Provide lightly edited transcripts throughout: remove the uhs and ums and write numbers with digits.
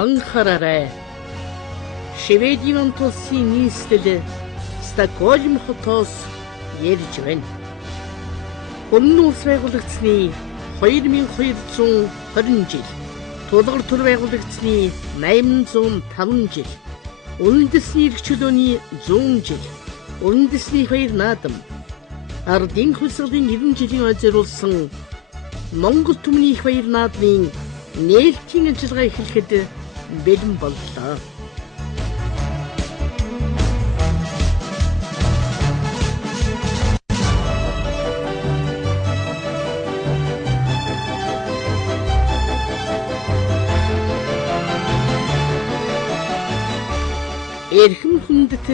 Анхаараарай. Шведийн онц улсын нийслэл Стокгольм хотоос ярьж байна. Үнэн улс байгуулагдсны 2220 жил. Тулгар төр байгуулагдсны 805 жил. Үндэсний эрх чөлөөний 100 жил. Үндэсний хоёр наадам. Ардын хөлсөлийн 90 жилийн ой зориулсан Монгол түмний их баяр наадмын нээлтийн ажиллагаа эхлэхэд бэлэн боллоо. Эрхэм хүндэт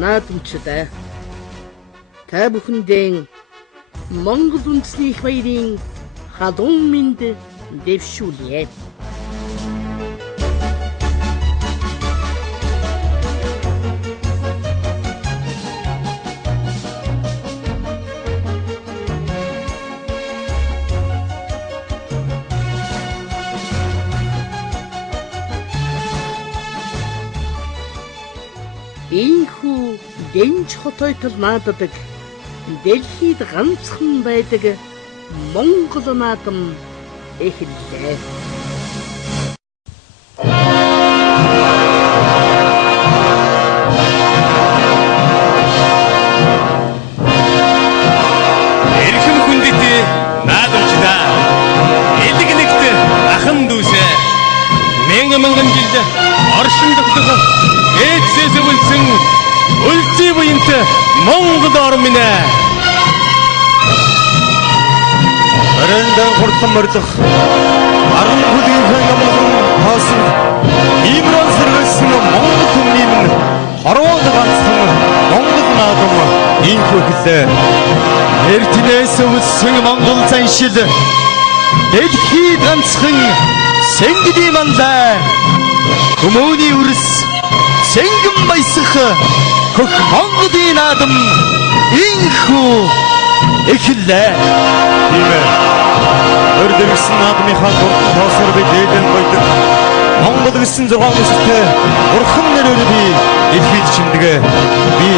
наадамчдаа та бүхэндээ Монгол үндэсний их баярын халуун мэнд дэвшүүлье. Ийхүү Гэнж хотойтол наададаг дэлхийд ганцхан байдаг Монгол наадам эхэллээ. Эрхэм хүндэт наадамчдаа элэг нэгт ахын дүүсээ мянган жил оршин тогтох ээцээс үлдсэн үлзий буянт Монгол орн минь ээ. Арендан хурдан мордох аран хүлээн амлан хаасан имран сэргэлсэн Монгол түмний минь хорвоод ганцхан Монгол наадам ийхүү хэлээ. Эртнээс үлдсэн Монгол заншил дэлхийд ганцхан сэнгди мандаа хүмүүний үрс сэнгэн баясах хөх Монголын наадам ийхүү эхэллээ. Тийм ээ. Өрдөрсөн наадмынхаа гурван тоосоор бид дээлэн бойдог. Монгол гэсэн 6 үстэй урхан нэрээр би дэлхийд чимдэгэ. Би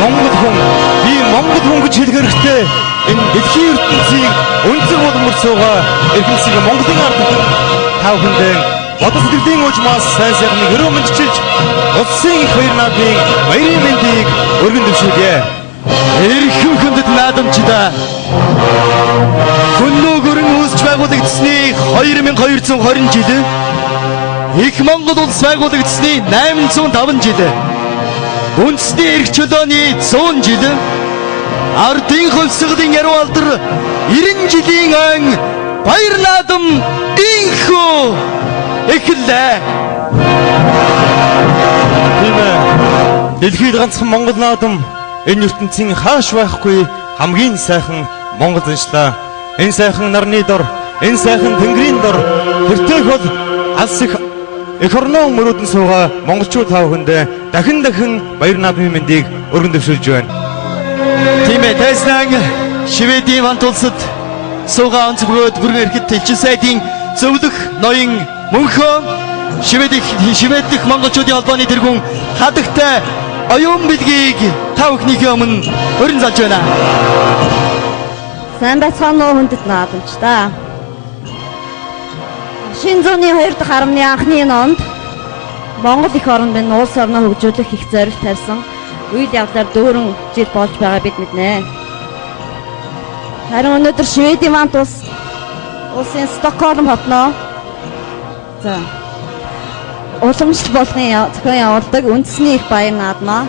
Монгол хүн гэж хэлэх хэрэгтэй. Энэ дэлхийн ертөнцийн өнцөг болмор суугаа эрхэмсэг Монголын ард түмэн та бүхэндээ бодол сэтгэлийн уужмаас сайн сайхныг өрөө мэдчилж улсын их баяр наадмын баярын мэндийг өргөн дэвшүүлье. Эрхэм хүндэт наадамчдаа Хүннөөгөрөн үүсч байгуулагдсны 2220 жил, их Монгол улс байгуулагдсны 805 жил, үндэсний эрх чөлөөний 100 жил, ардын хөлсөлийн яруу алдар 90 жилийн ан баяр наадам ийхүү эхэллээ. Тийм ээ. Дэлхийд ганцхан Монгол наадам энэ ертөнцийн хааш байхгүй хамгийн сайхан Монгол заншлаа. Энэ сайхан нарны дор, энэ сайхан тэнгэрийн дор тэртех бол алс их орноо мөрөөдөн суугаа монголчууд та бүхэндээ дахин баяр наадмын мэндийг өргөн дэвшүүлж байна. Тийм ээ, тайзнан Шведийн вант улсад суугаа онцгөрөөд бүрэн эрхэт элчин сайдын зөвлөх ноён мөнхөө Шведих монголчуудын холбооны тэргүүн хадагтай оюун бэлгийг та бүхнийхээ өмнө өрн залж байна. Сайн байцгаана уу хүндэт наадамчдаа. Шинэ зууны 2 дахь армны анхны онд Монгол их орн минь улс орноо хөгжүүлэх их зорилт тавьсан үйл явдлаар дүүрэн жил болж байгаа бид мэднэ. Харин өнөөдөр Шведийн вант улсын Стокгольм хотноо уламжлалт болгон зохион явуулдаг үндэсний их баяр наадмаа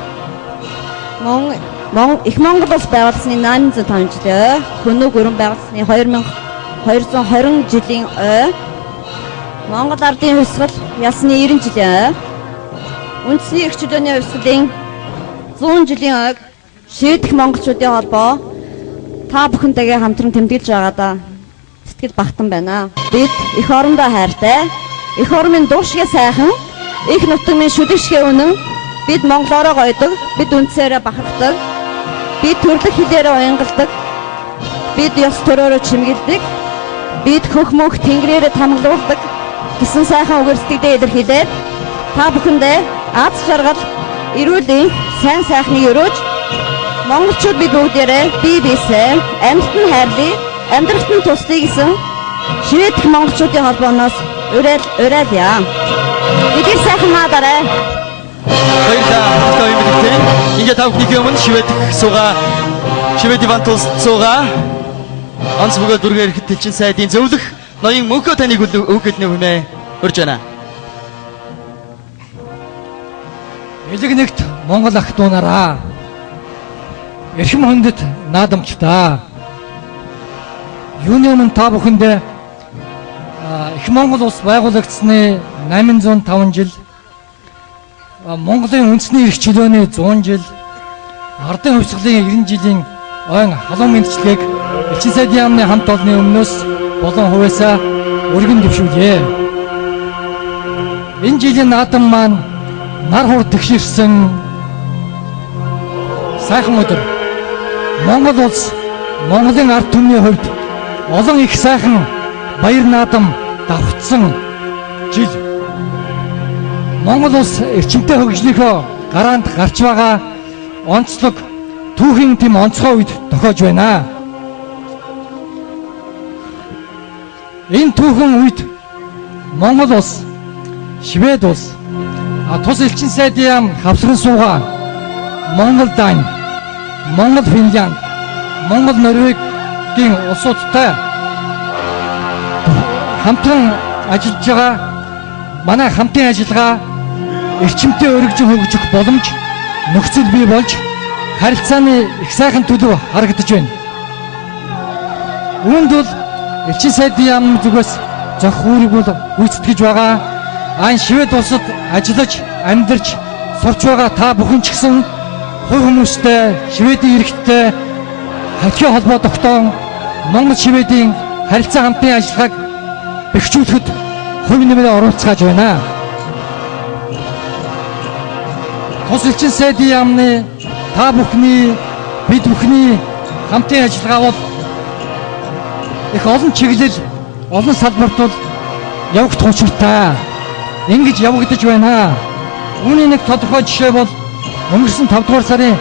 их Монгол улс байгуулсны 805 жилийн Хүннөөгөрөн байгуулсны 2220 жилийн ой Монгол ардын хувьсгал ялсны 90 жилийн ой үндэсний эрх чөлөөний хувьсгалын 100 жилийн ойг шийдэх монголчуудын холбоо та бүхэнтэйгээ хамтран тэмдэглэж байгаадаа сэтгэл багтан байна. Бид их орондоо хайртай, их орны дуушгээ сайхан, их нутаг минь шүлэгшгээ үнэн, бид монголоороо гойдог, бид үндсээрээ бахархдаг, бид төрлөх хэлээрээ уянгалдаг, бид ёс төрөөрөө чимгэлдэг, бид хөх мөнх тэнгэрээрээ тамгалуулдаг, гэсэн сайхан үгэрсдэгдээ илэрхийлээд та бүхэндээ аз жаргал, эрүүл энд, сайн сайхныг өрөөж монголчууд бид бүгдээрээ бие биесээ амьд нь хайрлая, амьдралт нь туслая гэсэн Швед дэх монголчуудын холбооноос уриалъя. Бидний сайхан маадараа. Баярлалаа. Ингээ та бүхний өмнө Швед Ивантус цугаа онц бөгөөд дүргээр ирэхэд элчин сайдын зөвлөх ноён мөнхөө таныг өгөхөд нэмэ урьж байна. Элэг нэгт Монгол ах дүүнараа. Эрхэм хүндэт наадамчдаа. Юуны өмнө та бүхэндээ их Монгол улс байгуулагдсны 805 жил, Монголын үндэсний эрх чөлөөний 100 жил, ардын хувьсгалын 90 жилийн ойн халуун мэндчилгээг элчин сайдын яамны хамт олонны өмнөөс болон хувьяасаа өргөн дэвшүүлье. Энэ жилийн наадам маань нар хур тэгшэрсэн сайхан өдөр. Монгол улс Монголын ард түмний хувьд олон их сайхан баяр наадам давхцсан жил. Монгол улс эрчимтэй хөгжлийнхөө гараанд гарч байгаа онцлог түүхийн тэм онцгой үед тохиож байна. Энэ түүхэн үед Монгол улс, Швед улс, тус элчин сайдын яам хавсран суугаа, Монгол Дани, Монгол Финлянд, Монгол Норвегийн улсуудтай хамтран ажиллаж байгаа манай хамтын ажиллагаа эрчимтэй өргөжин хөгжих боломж нөхцөл бий болж харилцааны их сайхан төлөв харагдаж байна. Үүнд бол элчин сайдын яамны зүгээс зохих үүрэг бол гүйцэтгэж байгаа. Ан Швед улсад ажиллаж, амьдарч, сурч байгаа та бүхэн ч гэсэн хувь хүмүүстэй, Шведийн иргэдтэй хатхи холбоо тогтоон Монгол Шведийн харилцаа хамтын ажиллагааг бэхжүүлэхэд хувь нэмрээ оруулцгааж байна. Тус элчин сайдын яамны та бүхний, бид бүхний хамтын ажиллагаа бол их олон чиглэл, олон салбарт бол явагдах учиртай. Ингэж явагдаж байна. Үүний нэг тодорхой жишээ бол өнгөрсөн 5 дугаар сарын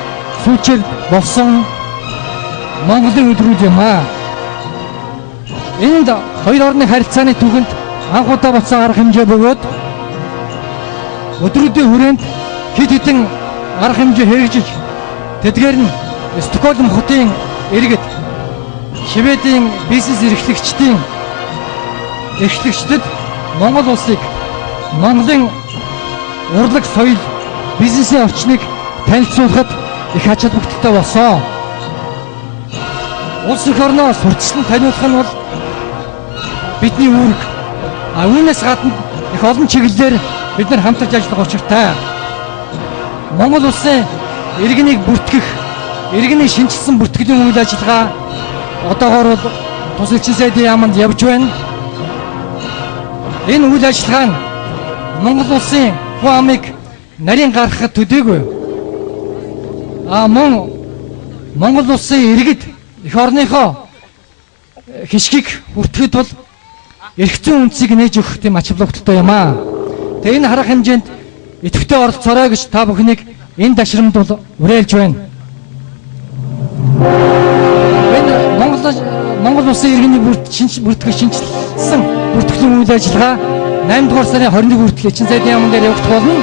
сүүлчээр болсон Монголын өдрүүд юм аа. Энд хоёр орны харилцааны түгэнд анхудаа болсон арга хэмжээ бөгөөд өдрүүдийн хүрээнд хэд хэдэн арга хэмжээ хэрэгжиж тэдгээр нь Стокгольм хотын иргэд, Шведийн бизнес эрхлэгчдэд Монгол улсыг, Монголын урлаг соёл, бизнесийн орчныг танилцуулахад их ач холбогдолтой болсон. Улс эх орноо сурталчлан таниулах нь бол бидний үүрэг. Үүнээс гадна их олон чиглэлээр бид нар хамтарч ажиллах учиртай. Монгол улсын иргэнийг бүртгэх, иргэний шинжилсэн бүртгэлийн үйл ажиллагаа одоогоор бол тус элчин сайдын яамд явж байна. Энэ үйл ажиллагаа нь Монгол улсын хүн амыг нарийн гаргахад төдийгүй. Мөн Монгол улсын иргэд эх орныхоо хишгийг бүртгэхэд бол эрх зүйн үндсийг нээж өгөх тийм ач холбогдолтой юм аа. Тэгээ энэ харах хэмжээнд идэвхтэй оролцоорой гэж та бүхнийг энэ дашрамд бол уриалж байна. Монгол улсын иргэний шинжилсэн бүртгэлийн үйл ажиллагаа 8 дугаар сарын 21 хүртэл элчин сайдын яамн дээр явагдах болно.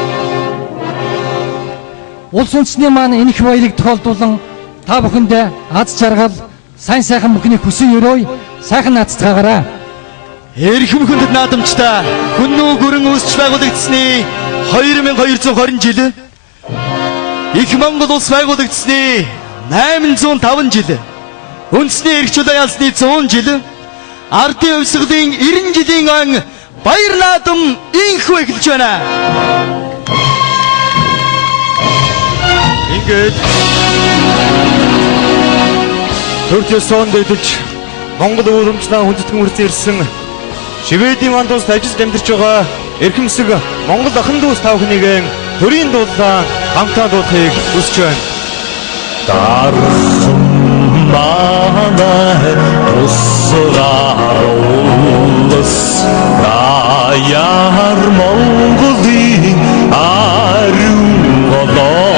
Улс үндэстний маань энэ их баярыг тохиолдуулан та бүхэндээ аз жаргал, сайн сайхан бүхний хүсэн өрөө сайхан наацтгаагаарай. Эрхэм хүндэт наадамчдаа хүннүү гүрэн үүсч байгуулагдсны 2220 жил, их Монгол улс байгуулагдсны 805 жил, үндэсний эрх чөлөө ялсны 100 жил, ардын хувьсгалын 90 жилийн ан баяр наадам инхүү эхэлж байна. Ингээд төрч сон дэдэлж Монгол өвөрмжнээ хүндэтгэн үрзэн ирсэн Шведийн мандус ажиллаж амьдарч байгаа эрхэм хэсэг Монгол ахын дүүс та бүхнийг төрийн дуулаа хамтаа дуудахыг хүсэж байна. Дархан манай тусгаар улс Даяар Монголын ариун голоо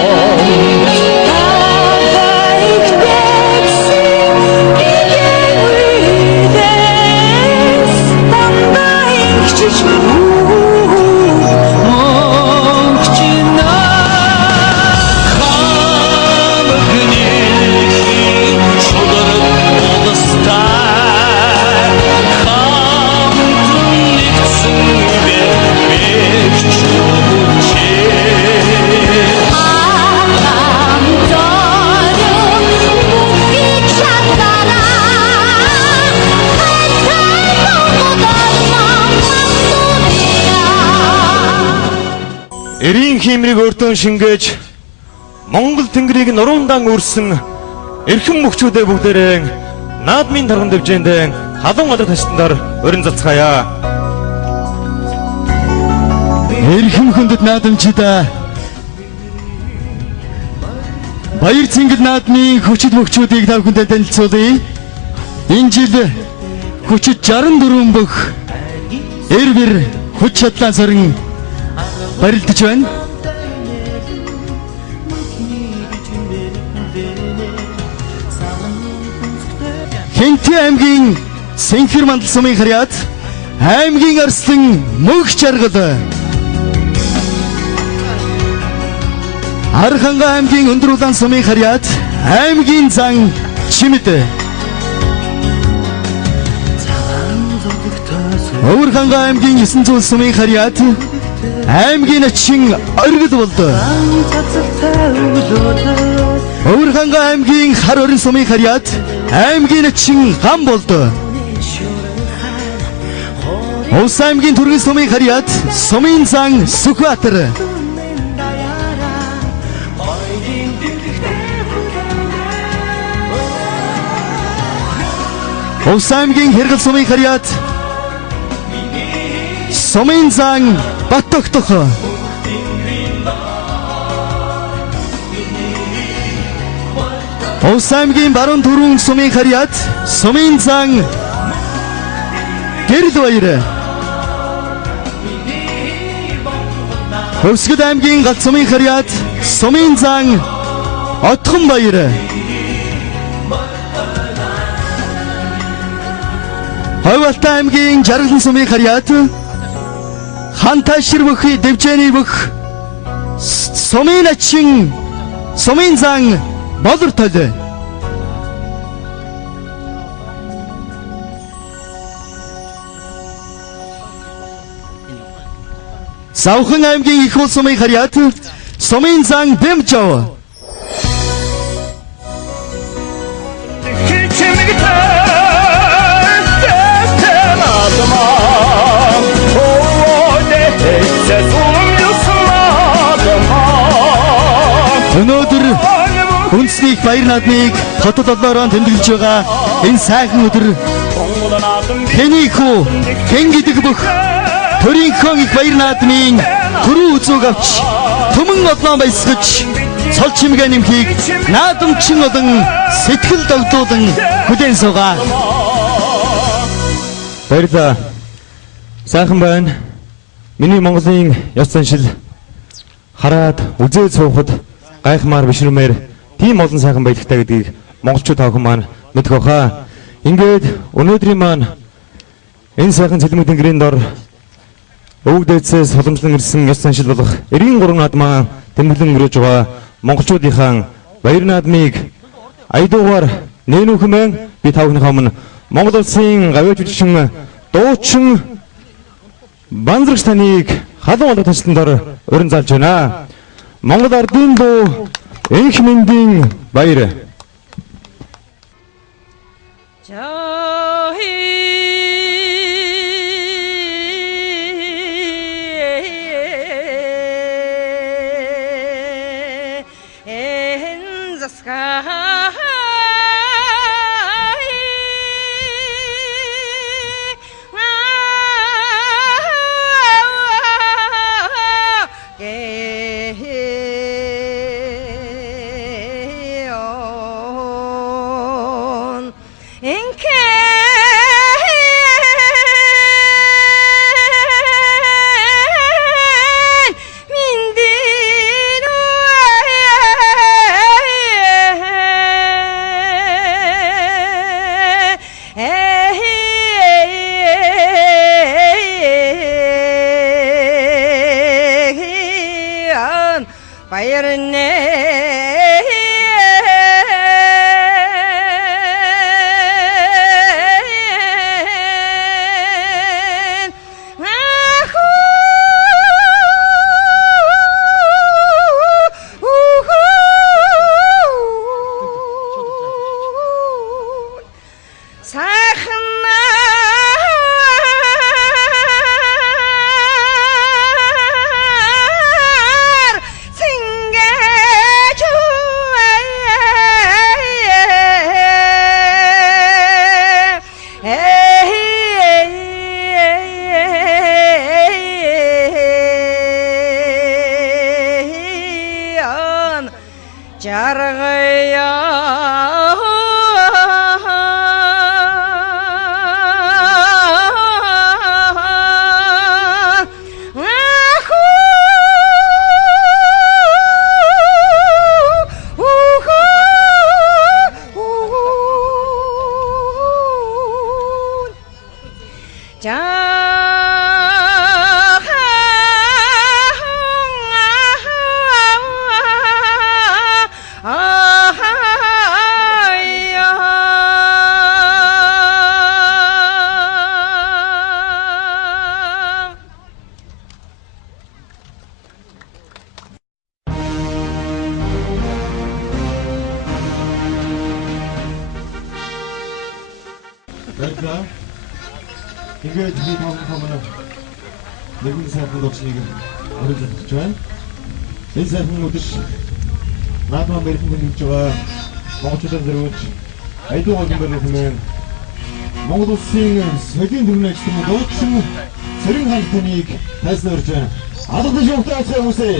Эрийн хиймрийг өртөн шингээж Монгол тэнгэрийг нуруундаа өрсөн эрхэм мөхчүүдээ бүгдээрээ наадмын тарган дэвжээндээ халуун алга тастандаар өрн цацгаая. Эрхэм хүндэт наадамчидаа Баяр Цэнгэл наадмын хүчит мөхчүүдийг тав хүндэд танилцуулъя. Энэ жил хүчит 64 бүх эрвэр хүч чадлаа сорин барилдаж байна. Хэнти аймгийн Сэнхэр мандал сумын харьяат аймгийн арслан мөнх жаргал Арханга аймгийн өндөр улаан сумын харьяат аймгийн зан чимэд Өвөрханга аймгийн 900 сумын харьяат аймгийн ачин оргил болдоо. Өвөрханга аймгийн хар орон сумын харьяат аймгийн ачин гам болдоо. Улс аймгийн түргэн сумын харьяат сумын зан Сүхбаатар. Улс аймгийн Хэрэгэл сумын харьяат сумын зан Баттогтох. Улс аймгийн баруун түрүүн сумын харьяат сумын зан Гэрэлбаяр. Хөвсгөл аймгийн Галт сумын харьяат сумын зан Отгонбаяр. Ховалтай аймгийн Жаргалан сумын харьяат Ханташир бүх дэвжээний бүх сумын ачин сумын зан Болор толь. Савхан аймгийн Их уул сумын харьяат сумын зан Бэмжав. Өнөөдөр үндэсний баяр наадмыг хотод олноороо тэмдэглэж байгаа энэ сайхан өдөр хэний хүү хэн гэдэг бүх төрийнхөө их баяр наадмын түрүү үзүүг авч төмөн олноо баясгаж цол чимгээ нэмхийг наадамчин олон сэтгэл догдуулан хүлээн суугаа. Баярлалаа. Сайхан байна. Миний Монголын ёс заншил хараад үзээд суухад гайхмаар бишрэмээр тийм олон сайхан байдагтай гэдгийг монголчууд таах маань мэдэх баха. Ингээд өнөөдрийн маань энэ сайхан цэлмэг тэнгэрийн дор өвөг дээдсээс боломжлон ирсэн ёс заншил болох 93 наадмаа тэмдэглэн өрөөж байгаа монголчуудынхаа баяр наадмыг аядуугаар нээнүүхэн би тавхныхаа өмнө Монгол улсын гавьяа жүжигчин дуучин Банзрагч таныг халуун алга тасландаар өрн залж байна. Монгол ардын дуу энх мэндийн баяр. За ингээд би тоомно нэгэн сайхан докчныг өргөжүүлж байна. Энэ сайхан өдөр наадмаа мэрхэн хэмжиж байгаа монголчуудын зэрэгч айдуу олон байр хэмээн Монгол улсын соёлын төвний ажилтнууд дуучин Цэрэн хаан таныг тайлбарлаж орж байна. Алгадаж явахтай хүмүүсээ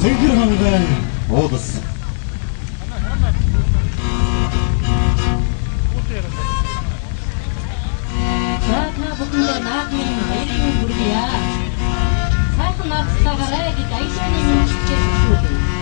Сэнгэр ханган уудас бүхэндээ наадмын баярын хүргэе. Сайхан наацлагаарай гэж аяшны мэдчилж байна.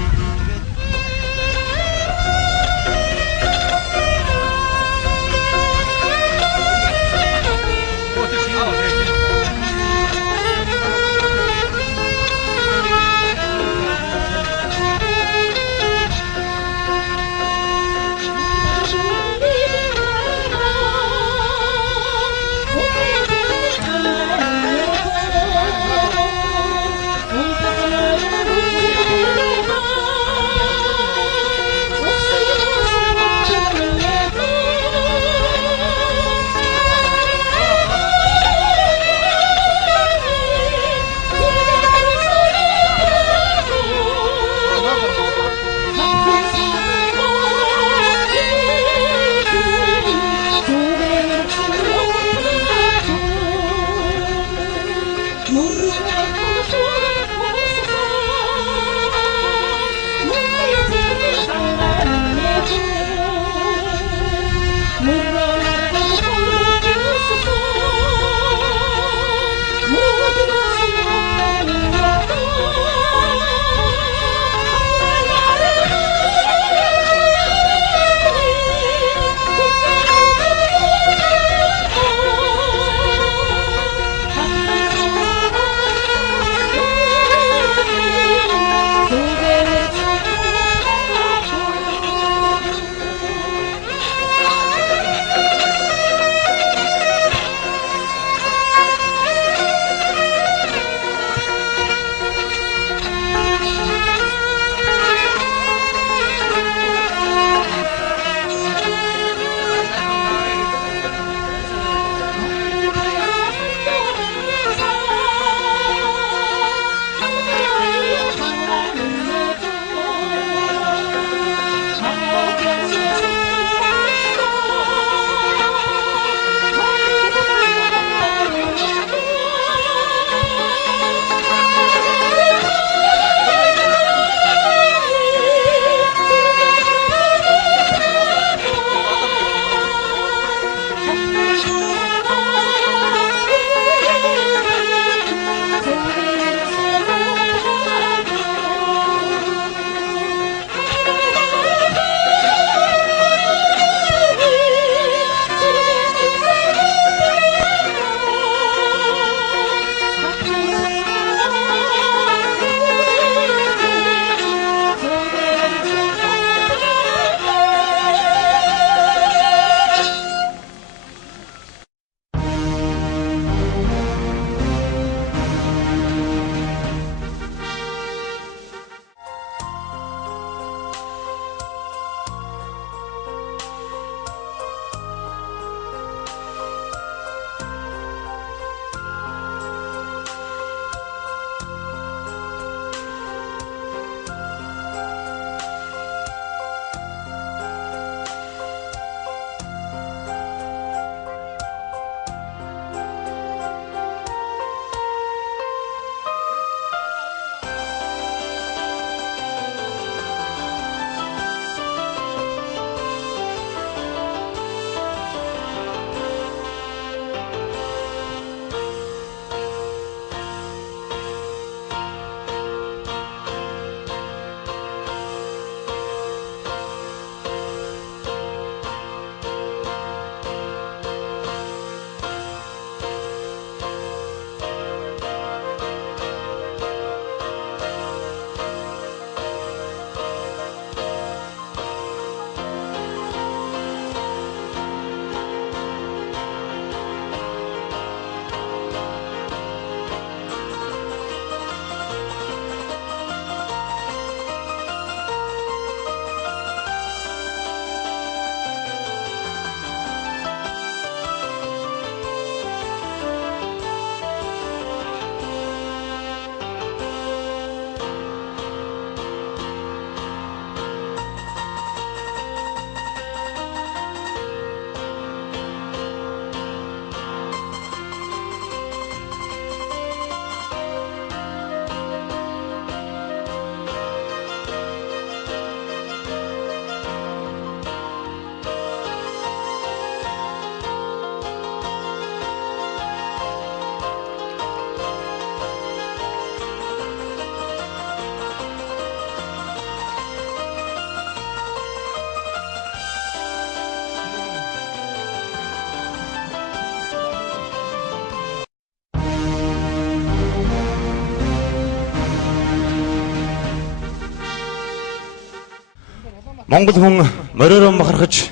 Монгол хүн мориороо махархаж,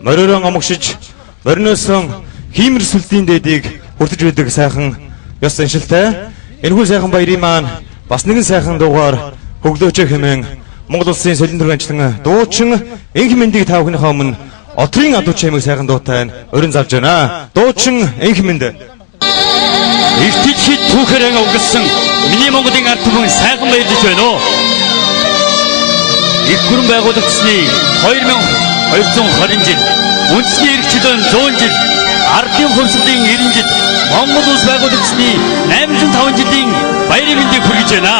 мориороо амгшиж, мориносон хиймэр сүлтийн дэдийг хүртэж байдаг сайхан ёс заншилтай. Энэхүү сайхан баярын маань бас нэгэн сайхан дуугаар хөглөөч хэмээн Монгол улсын солин түргэнчлэн дуучин энх мэндийг та бүхнийхээ өмнө отрын адууч хэмээх сайхан дуутай өрн залж байна. Дуучин энх мэнд. Ихтэй хит түүхэрэн өгсөн миний Монголын ард түмэн сайхан баярлаж байна уу. Их гүрэн байгуулагдсны 2220 жил, үндэсний эрх чөлөө 100 жил, ардын хувьсгалын 90 жил, Монгол улс байгуулагдсны 805 жилийн баярын мэндийг хүргэж байна.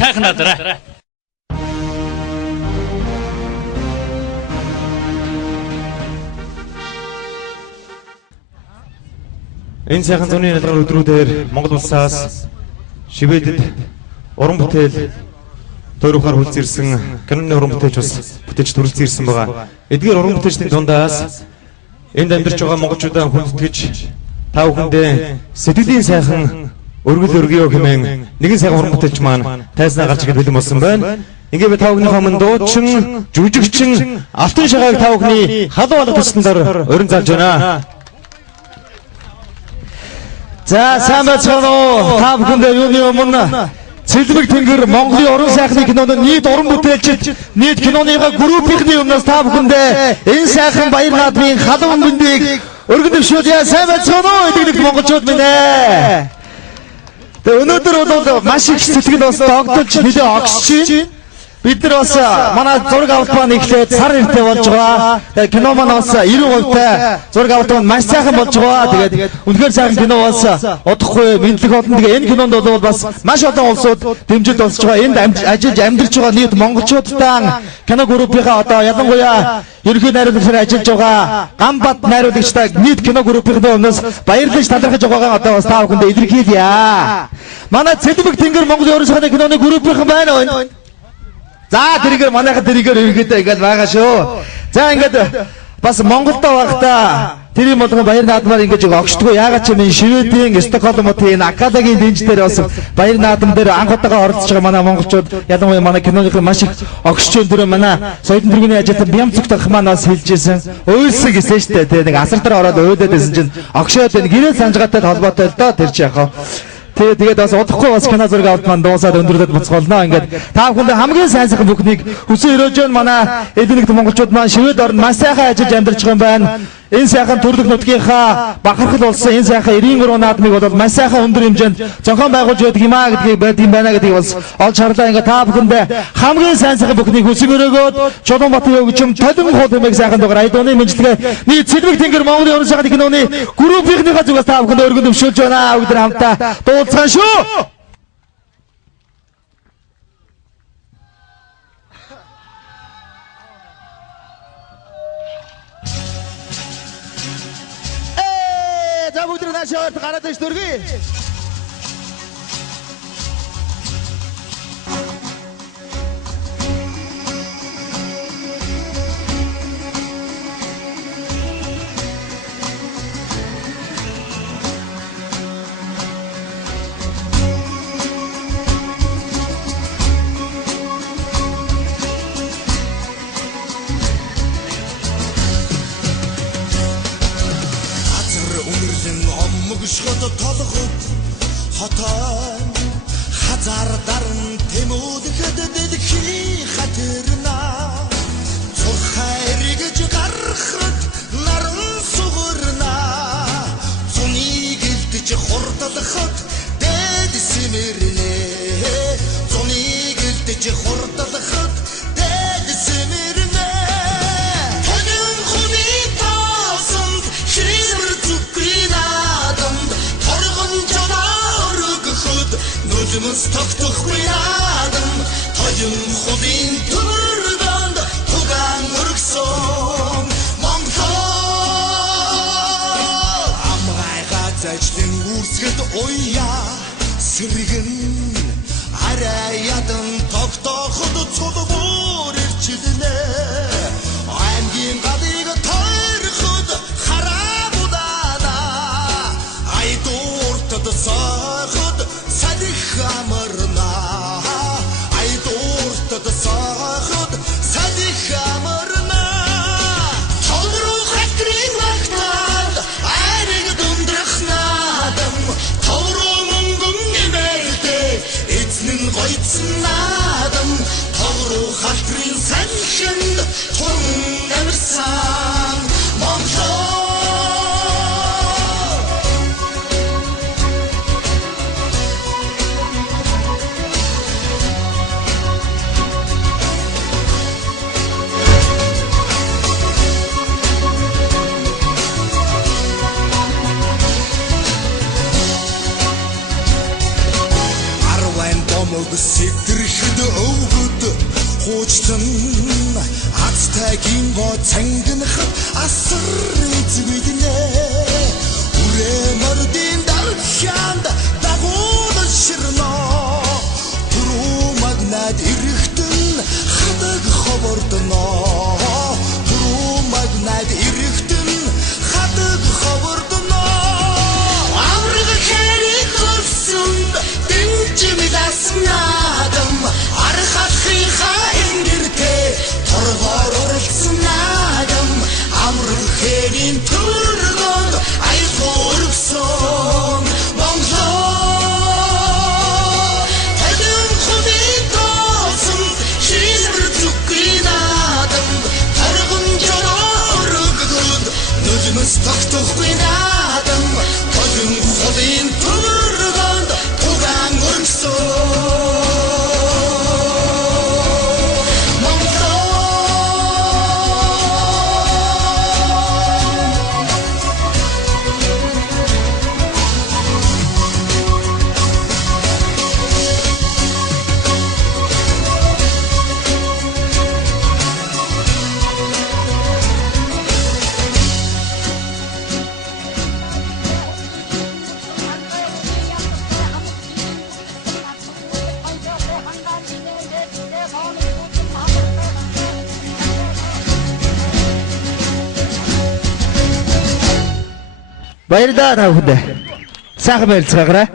Сайхан надраа. Энэ сайхан зуны ялгаар өдрүүдээр Монгол улсаас шивэдэд уран бүтээл төрөхөр хүлцэрсэн киноны уран бүтээлч бас бүтээж төрөлцөн ирсэн байгаа. Эдгээр уран бүтээлчдийн дундаас энд амьдарч байгаа монголчуудаа хүндэтгэж та бүхэндээ сэтгэлийн сайхан өргөл өргөё хэмээн нэгэн сайхан уран бүтээлч маань тайзнаа гарч ирэх бэлэн болсон байна. Ингээд та бүхнийхээ өмнө дуучин, жүжигчин, алтан шагааг та бүхний халуун алга төссөн дор өрн залж байна. За сайн байцгаана уу. Та бүхэндээ юуны өмнө Цэлмэг Тэнгэр Монголын уран сайхны киноны нийт уран бүтээлчид нийт киноныхаа группийнхний өмнөөс та бүхэндээ энэ сайхан баяр наадмын халуун мэндийг өргөн дэвшүүлье. Сайн байцгаана уу эдгээр монголчууд минь ээ. Тэгээ өнөөдөр бол маш их сэтгэл бас догдолж нэлээ огсож байна. бид нар бас манай зураг авалт маань эхлээд сар иртэй болж байгаа. Кино маань бас 90% зураг авалт маань маш сайхан болж байгаа. Тэгээд үнэхээр сайхан кино бас удахгүй мэдлэг олон. Тэгээ энэ кинонд бол бас маш олон улсууд дэмжиж олж байгаа. Энд ажиллаж амьдарч байгаа нийт монголчуудтай кино группийнхаа одоо ялангуяа ерөнхий найруулагчаар ажиллаж байгаа Гамбат найруулагчтай нийт кино группийнхээ өмнөөс баярлаж талархаж байгаагаа одоо бас та бүхэндээ илэрхийлье. Манай Цэдбэг Тэнгэр Монголын уран сайхны киноны группийнхан байна уу? За тэрийгээр манайхад тэрийгээр ерөнхийдөө ингээд байгаа шүү. За ингээд бас Монголдо байхдаа тэр юм болгон баяр наадмаар ингэж огшдгоо. Яагаад ч юм энэ Шведийн Стокгольмын энэ академийн дэнж дээр бас баяр наадам дээр анх удаага оролцож байгаа манай монголчууд ялангуяа манай киноныхын маш их огшч өндөр манай соёлын тэргүүний ажилтан Бямцогтх маань бас хэлжсэн. Уйлсан гэсэн шүү дээ. Тэг нэг асар дээр ороод уйлаад байсан чинь огшоод энэ гэрээ санжгаатай холбоотой л доо тэр чи яхаа. Тэгээд бас удахгүй бас кино зураг авалт маань дуусаад өндөрлөд буцгаолно. Ингээд та бүхэнд хамгийн сайн сайхан бүхнийг хүсэн өрөөж байна. Манай эднэгт монголчууд маань Швед орнд маш сайхан ажиллаж амьдарч байгаа юм байна. Энэ сайхан төрлөх нутгийнхаа бахархал болсон энэ сайхан 93 наадмыг бол маш сайхан өндөр хэмжээнд зохион байгуулж байдаг юм аа гэдгийг байд юм байна гэдгийг бас олж харлаа. Ингээд та бүхэндээ хамгийн сайн сайхан бүхнийг хүсэн өрөөгөөд Чулуунбаатар өгчм Толин хуу хэмээх сайхан дугаар айдууны мэдлэгээ нийт Цэдбэг Тэнгэр Монголын уран сайхны киноны группийнхнийхээ зүгээс та бүхэнд өргөн дэвшүүлж байна. Бүгд хамтаа дуулцгаан шүү. За бүгд наашаад гараад иш дөргий. Толгод хотон хазар дарн тэмүүлэхэд дэлхий хатэрна цурхайрыг гарахад наран сугурна зунийг илдэж хурдалахад дэд симэрнэ зунийг илдэж хурдалахад дэд симэрнэ тагын хуни таасанд ширмэр зүгвина Нөлмөс тогтохгүй наадам Тойн худын төрдөнд тугаан өргсөн Монголоо Амгайга зажлын үрсгэд уя Сэргэн арай ядан тогтоход цулбуур ирчилнэ Аймгийн гадыг тойрход харабудана Айдууртад сахад Хамарна ай дууртад сахад садих хамарна чолруу хатрин вахтад айрыг дундрах наадам товруу мөнгөн нэмэлдэ эзнэн гойцсон наадам товруу хатрин саншинд тун намирсан Монголоо Сэтэрхэд өвгөд хуучтан Ацтагийн гоо цангинахад асар эзэгдэнэ Үрээ мордын дархянд дагуул ширно Түрүү магнад ирэхтэн хадаг ховордно Түрүү магнад ирэхтэн хадаг ховордно Амрыг хэрэг хөрсөнд Дэмжимидаснаадам архахиха энгэртэ торгоор уралцнаадам амрын хэрийн төргөнд айхуу өргсөн Монголоо Баярлалаа та бүхэндээ. Сайхан баярлцгаагаарай.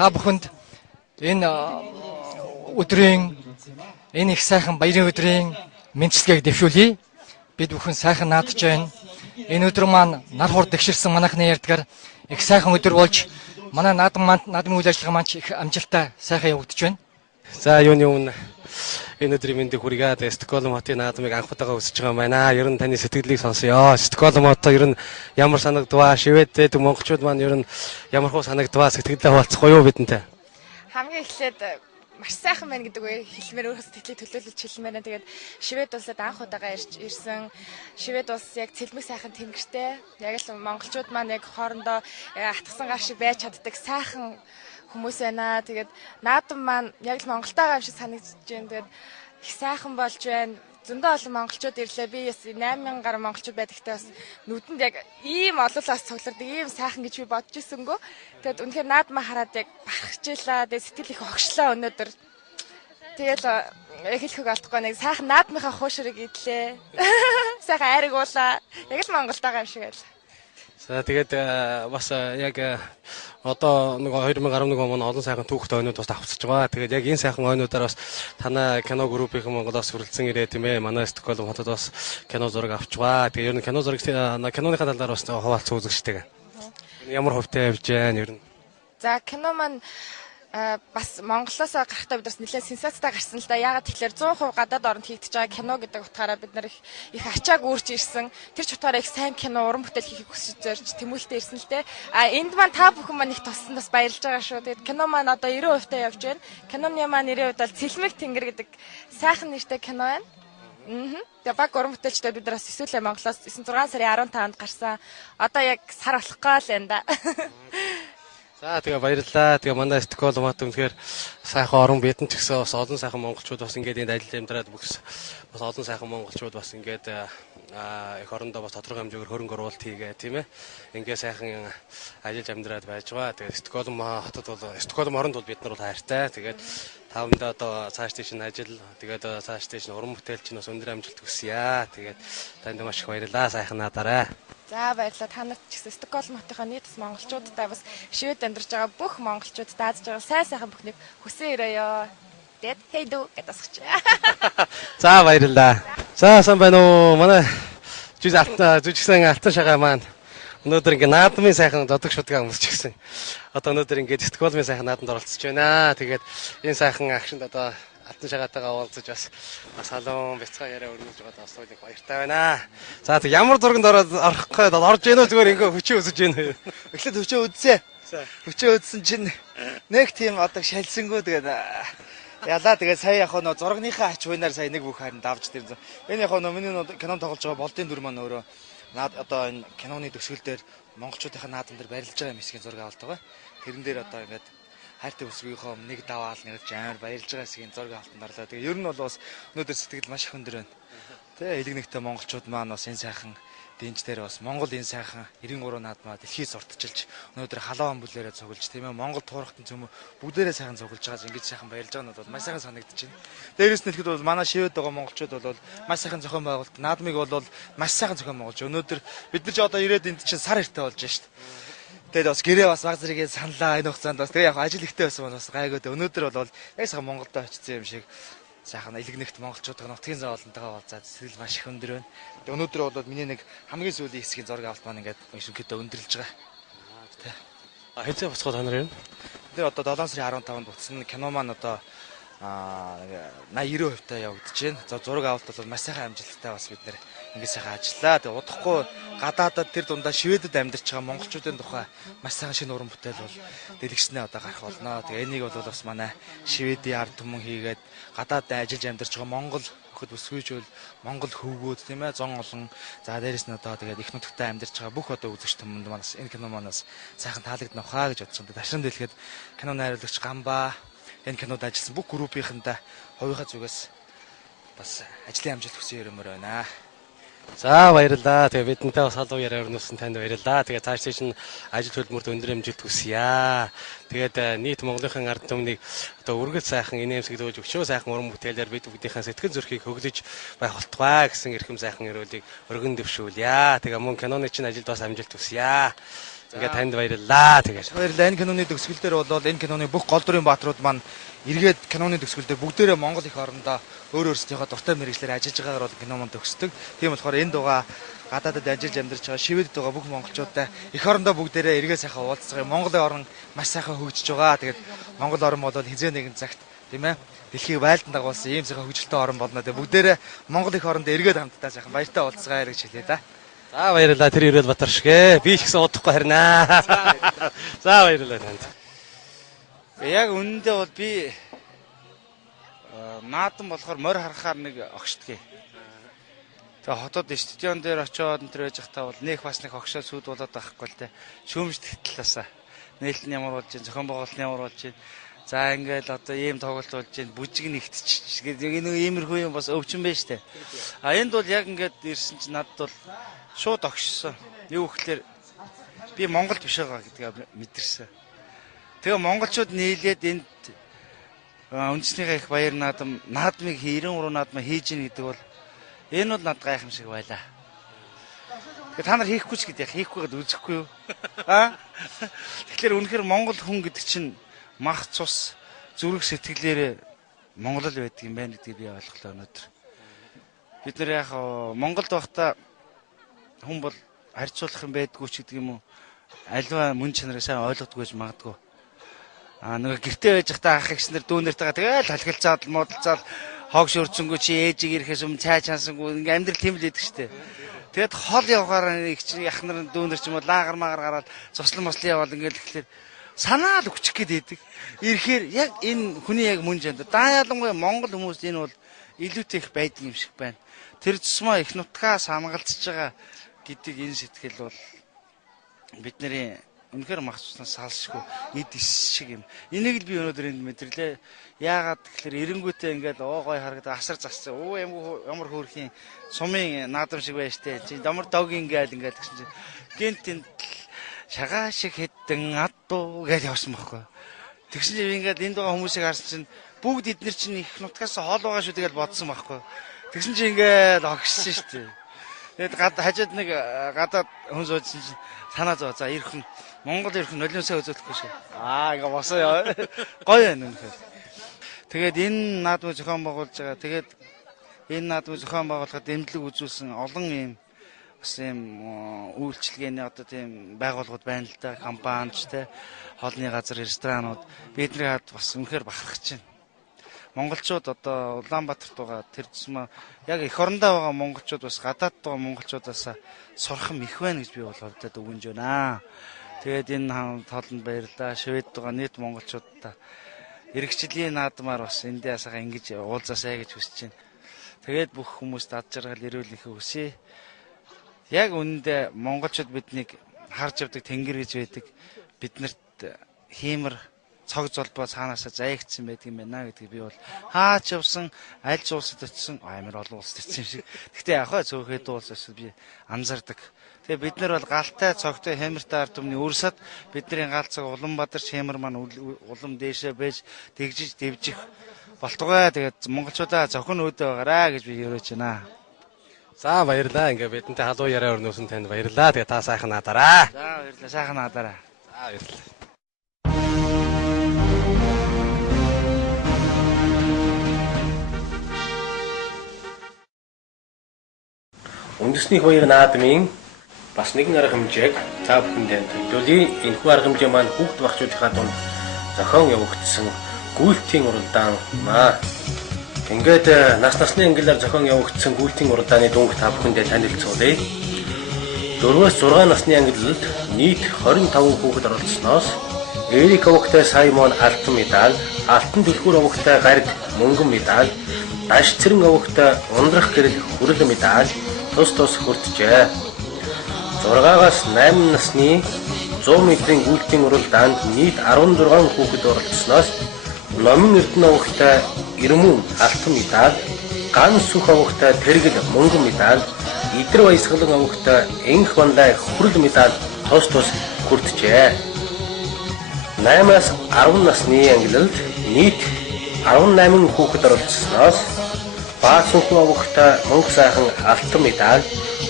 Та бүхэнд энэ өдрийн энэ их сайхан баярын өдрийн мэндчилгээг дэвшүүлье. Бид бүхэн сайхан наадж байна. Энэ өдөр маань нар хур дэгширсэн манайхны ярьдгаар их сайхан өдөр болж манай наадмын үйл ажиллагаа маань их амжилттай сайхан явагдаж байна. За юуны өмнө энэ өдрийн мэндийг хүргэе. Стокгольм хотын наадмыг анх удаага өсөж байгаа юм байна. Ер нь таны сэтгэлийг сонсъё. Стокгольм хотоо ер нь ямар санагдваа? Шведтэй монголчууд маань ер нь ямар хөө санагдваа? Сэтгэлдээ хуваалцахгүй юу бидэнтэй? Хамгийн эхлээд маш сайхан байна гэдэг үгээр хэлмээр өөрөөсөө тэтлийг төлөөлж хэлмээр байна. Тэгээд Швед улсад анх удаага ирсэн. Швед улс яг цэлмэг сайхан тэнгэртэй. Яг л монголчууд маань яг хоорондоо атгсан гар шиг байж чаддаг сайхан хүмүүс байна. Тэгээд наадам маань яг л Монголтойгоо юм шиг санагдаж байна. Тэгээд их сайхан болж байна. Зөндөө олон монголчууд ирлээ. Би бас 8000 гаруй монголчууд байдагтай бас нүдэнд яг ийм олоолаас цуглардаг ийм сайхан гэж би бодож ирсэнгөө. Тэгэд үнэхээр наадмаа хараад яг бахархжээлаа. Тэгээд сэтгэл их огшлоо өнөөдөр. Тэгэл хэлэхийг олдохгүй нэг сайхан наадмынхаа хуушрыг идлээ. Сайхан айргуулаа. Яг л Монголтойгоо юм шиг байл. За тэгээд бас яг одоо нэг 2011 он олон сайхан түүхтэй ойнууд бас авчиж байгаа. Тэгээд яг энэ сайхан ойнуудаар бас танай кино группийн Монголоос хүрэлцэн ирээ тийм ээ. Манай Стокгольм хотод бас кино зураг авч байгаа. Тэгээд ер нь кино зураг киноныхаа талаар бас хуваалцсан үзэгчтэйгээ. Ямар хувьтай явж байна ер нь? За кино маань бас Монголоос гарахтаа бид бас нэлээд сенсацтай гарсан л да. Яагаад тэгэхээр 100% гадаад оронд хийгдэж байгаа кино гэдэг утгаараа бид нар их ачааг үүрч ирсэн. Тэр ч утгаараа их сайн кино, уран бүтээл хийхийг хүсэж зорж тэмүүлэлтэй ирсэн л те. Энд маань та бүхэн маань их туссан бас баярлж байгаа шүү. Тэгээд кино маань одоо 90% та явж байна. Киноны маань 90% бол Цэлмэг тэнгэр гэдэг сайхан нэртэй кино байна. Тэгээ баг уран бүтээлчтэй бид нараас эсвэл Монголоос 6 сарын 15-нд гарсан. Одоо яг сар болох гал байна да. За тэгээ баярлалаа. Тэгээ манай Стокгольм хот үнэхээр сайхан орон бидэн ч гэсэн бас олон сайхан монголчууд бас ингээд энд ажиллаж амьдраад бүхс бас олон сайхан монголчууд бас ингээд их орондоо бас тодорхой хэмжээгээр хөрөнгө оруулалт хийгээ тийм ээ. Ингээд сайхан ажиллаж амьдраад байж байгаа. Тэгээ Стокгольм хотод бол Стокгольм оронд бол бид нар бол хайртай. Тэгээд тавандаа одоо цааш тийш нь ажил тэгээд цааш тийш нь уран бүтээлч нь бас өндөр амжилт хүсье. Тэгээд танд маш их баярлалаа. Сайхан надараа. За баярлалаа. Та нарт ч гэсэн Стокгольм хотынхоо нийт монголчуудтай бас Швед амьдарч байгаа бүх монголчууд дааж байгаа сайхан бүхнийг хүсэн ирээё. Тэгээд хэйдүү гэдасч. За баярлалаа. За сайн байна уу? Манай жүжигсэн алтан шагаа маань өнөөдөр ингээ наадмын сайхан додог шудагаа өмсч гисэн. Одоо өнөөдөр ингээ Стокгольмын сайхан наадамд оролцож байна. Тэгээд энэ сайхан агшинд одоо алтан шагаатайгаа уулзаж бас халуун бяцхан яриа өрнөж байгаа бас их баяртай байна. За тэг ямар зурганд орох гээд орж ийнө зүгээр ингээ хүчээ үзэж байна. Эхлээд хүчээ үзсэ. Хүчээ үзсэн чинь нэг тийм одоо шалсангүй тэгээд ялаа тэгээд сая яг нөө зургийнхаа ач уянаар сая нэг бүх харин давж тэр. Энэ яг нөө миний кинон тоглож байгаа болдын дүр маань өөрөө наад одоо энэ киноны төгсгөл дээр монголчуудынхаа наадам дээр барилж байгаа юм шиг зураг авалт байгаа. Тэрэн дээр одоо ингээд хайртай өсвийнхөө нэг даваал нэгж амар баярлж байгаа хэсгийн зураг авалтанд орлоо. Тэгээ ер нь бол бас өнөөдөр сэтгэл маш их өндөр байна. Тэгээ элэг нэгтэй монголчууд маань бас энэ сайхан дэнч дээр бас Монгол энэ сайхан 93 наадмаа дэлхийд сурталчилж өнөөдөр халаан бүлээрээ цуглаж тийм ээ Монгол туурхтан цөмө бүгдээрээ сайхан цуглаж байгаас ингэж сайхан баярлж байгаа нь бол маш сайхан санагдаж байна. Дээрээс нь хэлэхэд бол манай Швед байгаа монголчууд бол маш сайхан зохион байгуулалт наадмыг бол маш сайхан зохион байгуулж өнөөдөр бид нар ч одоо ирээд энд чинь сар иртэй болж байна шүү дээ. Тэгээд бас гэрээ бас баг зэрэгээ саналаа энэ хугацаанд бас тэгээ яг ажил ихтэй байсан бас гайгүй. Өнөөдөр бол яг сайхан Монголдо очсон юм шиг сайхан элэг нэгт монголчуудаа нутгийн зоолонтойгоо уулзаад сэтгэл маш их өндөр байна. Тэгээ өнөөдөр бол миний нэг хамгийн сүүлийн хэсгийн зураг авалт маань ингээд шүнхэдэ өндөрлж байгаа. Хэзээ босгоо та нар юм? Тэр одоо 7 сарын 15-нд буцсан кино маань одоо 80-90% та явагдаж байна. За зураг авалт бол маш сайхан амжилттай бас бид нэр ингээд сайхан ажиллаа. Тэгээ удахгүй гадаадад тэр дундаа Шведэд амьдарч байгаа монголчуудын тухай маш сайхан шинэ уран бүтээл бол дэлгэцнээ одоо гарах болно. Тэгээ энийг бол бас манай Шведийн ард түмэн хийгээд гадаад ажиллаж амьдарч байгаа монгол хөхд өсвөжөл монгол хөвгүүд тийм ээ зон олон за дээрэс нь одоо тэгээд их нутагтаа амьдарч байгаа бүх одоо үзэгч түмэнд манаас энэ кино манаас сайхан таалагдана хаа гэж бодсон. Ташран дэлгэхэд кино найруулагч Гамбаа энэ кинод ажилласан бүх группийнхэнтэй хувийнхаа зүгээс бас ажлын амжилт хүсье өрөмөр байна. За баярлалаа. Тэгээ бидэнтэй бас халуун яриа өрнөсөн танд баярлалаа. Тэгээ цааш тийш нь ажил хөдөлмөрт өндөр амжилт хүсье. Тэгээд нийт Монголын ард түмнийг одоо үргэлж сайхан инээмсэглэж өчөө сайхан уран бүтээлээр бид бүгдийнхээ сэтгэл зүрхийг хөглөж байх болтугай гэсэн эрхэм сайхан өрөөлийг өргөн дэвшүүлье. Тэгээ мөн киноны чинь ажилд бас амжилт хүсье. Ингээд танд баярлалаа. Тэгээд баярлалаа. Энэ киноны төгсгөл дээр бол энэ киноны бүх гол дүрийн бааtruуд маань эргээд киноны төгсгөл дээр бүгдээрээ Монгол их орондоо өөр өөрсдийнхөө дуртай мэргэжлэр ажиллаж байгаагаар бол кино маань төгсдөг. Тийм болохоор энэ дугаа гадаадад ажиллаж амьдарч байгаа Шведэд байгаа бүх монголчуудтай их орондоо бүгдээрээ эргээ сайхан уулзцгаая. Монголын орн маш сайхан хөгжиж байгаа. Тэгээд Монгол орн бол хизээ нэгэн цагт тийм ээ дэлхийг байлдан дагуулсан ийм сайхан хөгжилтэй орн болно. Тэгээд бүгдээрээ Монгол их орондоо эргээд хамтдаа сайхан баяртай уулзцгаая гэж хэлээ да. За баярлалаа. Тэр ирэл батар шгэ. Би ч гэсэн удахгүй харнаа. За баярлалаа танд. Яг үнэндээ бол би наадан болохоор морь харахаар нэг огшдгийг. Тэгээ хотод стадион дээр очиод энэ төр байж захтаа бол нэг бас нэг огшоо сүд болоод байхгүй л те. Шүүмжлэх талаасаа нээлт нь ямар болж байна, зохион байгуулалт нь ямар болж байна. За ингээл одоо ийм тоглолт болж байна, бүжиг нэгтчих. Тэгээд нэг иймэрхүү юм бас өвчин байна штэ. А энд бол яг ингээд ирсэн чинь надад бол шууд огшсон. Юу гэхээр би Монголд биш байгаа гэдгийг мэдэрсэн. Тэгээ монголчууд нийлээд энд үндэснийхээ их баяр наадмыг 93 наадмаа хийж ийн гэдэг бол энэ бол над гайхамшиг байлаа. Тэгээ та нар хийхгүй ч гэдэг хийхгүй гэдээ үзэхгүй юу? Тэгэхээр үнэхээр монгол хүн гэдэг чинь мах цус зүрх сэтгэлээрээ монгол байдаг юм байна гэдгийг би ойлголоо өнөөдөр. Бид нэр яг Монголд байхдаа хүн бол харьцуулах юм байдгүй ч гэдэг юм уу? Альва мөн чанарыг сайн ойлгодгүйж магадгүй. Нөгөө гэртээ байж захтаа ах ихснэр дүүнэртэйгээ тэгэл халхилцаад модалцаад хог шөрцөнгөө чи ээжийг ирэхээс өмнө цай чансангүй ингээм амьдрал тийм л байдаг штэ. Тэгэд хол явахаар их чи ах нар дүүнэр ч юм уу лагар магаар гараад цуслан мослын явал ингээл ихлээр санаа л өччих гээд байдаг. Ирэхээр яг энэ хүний яг мөн чанар. Даа ялангуяа монгол хүмүүс энэ бол илүүтэй их байдаг юм шиг байна. Тэр цэсмээ их нутгаас хамгаалцж байгаа гэдэг энэ сэтгэл бол бидний үнэхээр махцснаас салшгүй эд ис шиг юм. Энийг л би өнөөдөр энд мэдэрлээ. Яагаад тэгэхээр эренгүүтээ ингээд гой харагдаа асар зассан. Ямар хөөрхийн сумын наадам шиг байж тээ. Чи ямар дог ингээд гэсэн чинь гэнтэнд шагаа шиг хэдэн адуу гэж явсан байхгүй. Тэгсэн чинь ингээд энд байгаа хүмүүсийг харсан чинь бүгд эднэр чинь их нутгаас хоол байгаа шүү тэгэл бодсон байхгүй. Тэгсэн чинь ингээд огшсон шүү дээ. Тэгээд хажууд нэг гадаад хүн суудсан чинь санаа зов. За ирхэн Монгол ирхэн нөлөөсөө үзүүлэхгүй шүү. Ингээ босоо гоё байна үнэхээр. Тэгээд энэ наадмыг зохион байгуулж байгаа. Тэгээд энэ наадмыг зохион байгуулахад дэмжлэг үзүүлсэн олон юм бас юм үйлчлэгээний одоо тийм байгууллагууд байна л да. Компаниуд те, хоолны газар, ресторанууд бидний хад бас үнэхээр бахархаж байна. Монголчууд одоо Улаанбаатарт байгаа тэр зам яг эх орондоо байгаа монголчууд бас гадаад байгаа монголчуудаас сурах юм их байна гэж би бол бодод өгөнж байна. Тэгээд энэ тоолонд баярлалаа. Швед байгаа нийт монголчуудаа эргэжлийн наадмаар бас эндээ асаага ингэж уулзаасай гэж хүсэж байна. Тэгээд бүх хүмүүст ад жаргал ирүүлэхээ хүсье. Яг үнэндээ монголчууд биднийг харж явдаг тэнгэр гэж байдаг. Биднэрт хиймэр цог золбоо цаанаасаа заягдсан байдаг юм байна гэдгийг би бол хаач явсан аль ч улсад очисон амар олон улсад очисон шиг. Гэхдээ яг хаа цөөхөд улсаас би анзаардаг. Тэгээ бид нар бол галтай цогтой хэмэртэй ард түмний өрсөд бидний галцаг Улаанбаатар хэмэр маань улам дээшээ байж тэгжиж дэвжих болтугай. Тэгээд монголчуудаа зөвхөн өөдөө байгаараа гэж би өрөөж байна. За баярлалаа. Ингээ бидэнтэй халуун яриа өрнөсөн танд баярлалаа. Тэгээ та сайхан надаараа. За баярлалаа. Сайхан надаараа. За баярлалаа. Үндэсний хоёр наадмын бас нэгэн арга хэмжээг та бүхэнд төлөвлөе. Энэхүү арга хэмжээ маань хүүхд багчуудынхаа дунд зохион явагдсан гүйлтийн уралдаан маа. Ингээд нас насны ангиллаар зохион явагдсан гүйлтийн уралдааны дүнг та бүхэнд танилцуулъя. 4-6 насны ангиллалд нийт 25 хүүхэд оролцсноос Эрик овогтой Саймон алтан медаль, алтан түлхүүр овогтой Гариг мөнгөн медаль, Даш цэрэн овогтой Ундрах гэрэл хүрэл медаль тус хүртжээ. 6-аас 8 насны 100 метрийн гүйлтийн уралдаанд нийт 16 хүүхэд оролцсноос Номин Эрдэнэ овогтой Ирмүн алтан медаль, Ган Сүх овогтой Тэргэл мөнгөн медаль, Идэр Баясгалан овогтой Энх Бандай хүрэл медаль тус хүртжээ. 8-аас 10 насны ангиллалд нийт 18 хүүхэд оролцсноос Баасүнхэн овогтой Мөнгө сайхан алтан медаль,